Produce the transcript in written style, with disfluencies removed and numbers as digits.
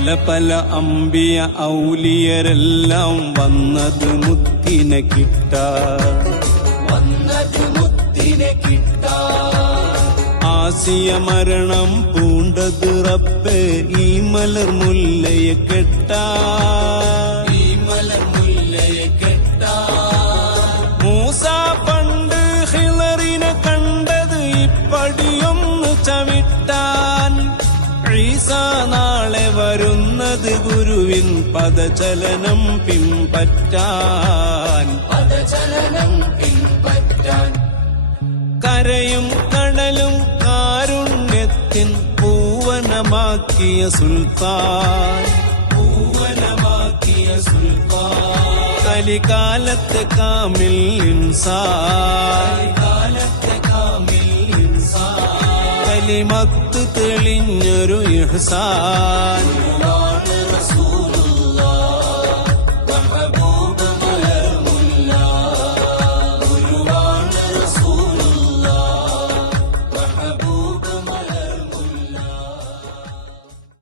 പല പല അമ്പിയ ഔലിയരെല്ലാം വന്നത് മുത്തിനെ കിട്ടാൻ, ആസിയ മരണം പൂണ്ടത് റബ്ബേ ഈ മലർ മുല്ലയെ കെട്ടാൻ, മൂസ പണ്ട് ഹിളറിനെ കണ്ടത് ഇപ്പടിയൊന്ന് ചവിട്ടാൻ, ഈസ നാളെ വരുന്നത് ഗുരുവിൻ പദചലനം പിൻപറ്റാൻ, കരയും കടലും കാരുണ്യത്തിൻ പൂവനമാക്കിയ സുൽത്താൻ, കലികാലത്തെ കാമിൽ ഇൻസാൻ, കലിമത്ത് തെളിഞ്ഞൊരു ഇഹ്സാൻ.